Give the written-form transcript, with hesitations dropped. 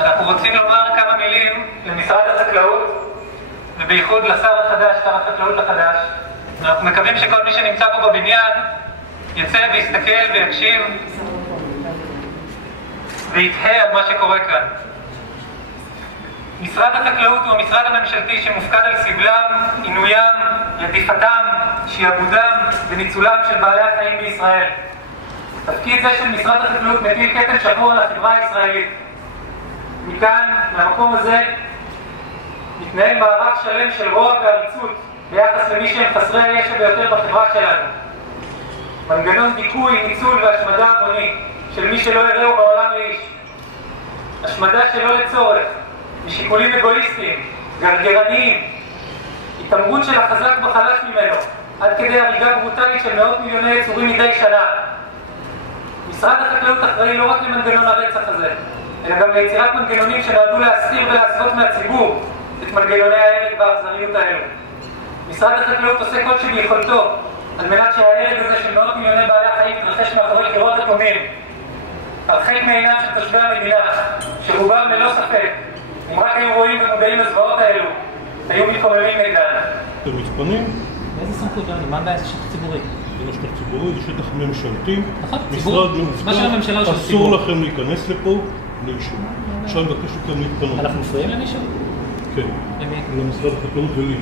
אנחנו רוצים לומר כמה מילים למשרד החקלאות, ובייחוד לשר החדש, שר החקלאות החדש. אנחנו מקווים שכל מי שנמצא פה בבניין יצא ויסתכל ויקשיב ויתהה על מה שקורה כאן. משרד החקלאות הוא המשרד הממשלתי שמופקד על סבלם, עינוים, רדיפתם, שיעבודם וניצולם של בעלי החיים בישראל. תפקיד זה של משרד החקלאות מטיל כתם שחור על החברה הישראלית. מכאן, למקום הזה, מתנהל מאבק שלם של רוע ועריצות ביחס למי שהם חסרי הישע ביותר בחברה שלנו. מנגנון דיכוי, ניצול והשמדה המוני של מי שלא יראו בעולם לאיש. השמדה שלא לצורך, משיקולים אגואיסטיים, גרגרניים, התעמרות של החזק בחלש ממנו, עד כדי הריגה ברוטלית של מאות מיליוני יצורים מדי שנה. משרד החקלאות אחראי לא רק למנגנון הרצח הזה, אלא גם ליצירת מנגנונים שנועדו להסתיר ולהסוות מהציבור את מנגנוני ההרג והאכזריות האלו. משרד החקלאות עושה כל שביכולתו על מנת שההרג הזה של מאות מיליוני בעלי החיים יתרחש מאחורי קירות הקומים, הרחק מעינם של תושבי המדינה, שרובם ללא ספק, אם רק היו רואים ומודעים לזוועות האלו, היו מתקוממים נגדן. אתם מתפנים? באיזה סמכות לא? מה הבעיה? זה שטח ציבורי. זה לא שטח ציבורי, זה שטח ממשלתי. נכון, ציבור. מה של הממשלה או של ציבור? אסור לכם להיכנס לפה לאישור. עכשיו נבקש לכם להתפנות. אנחנו מפריעים למישהו? כן. למי? למשרד החקלאות ולי.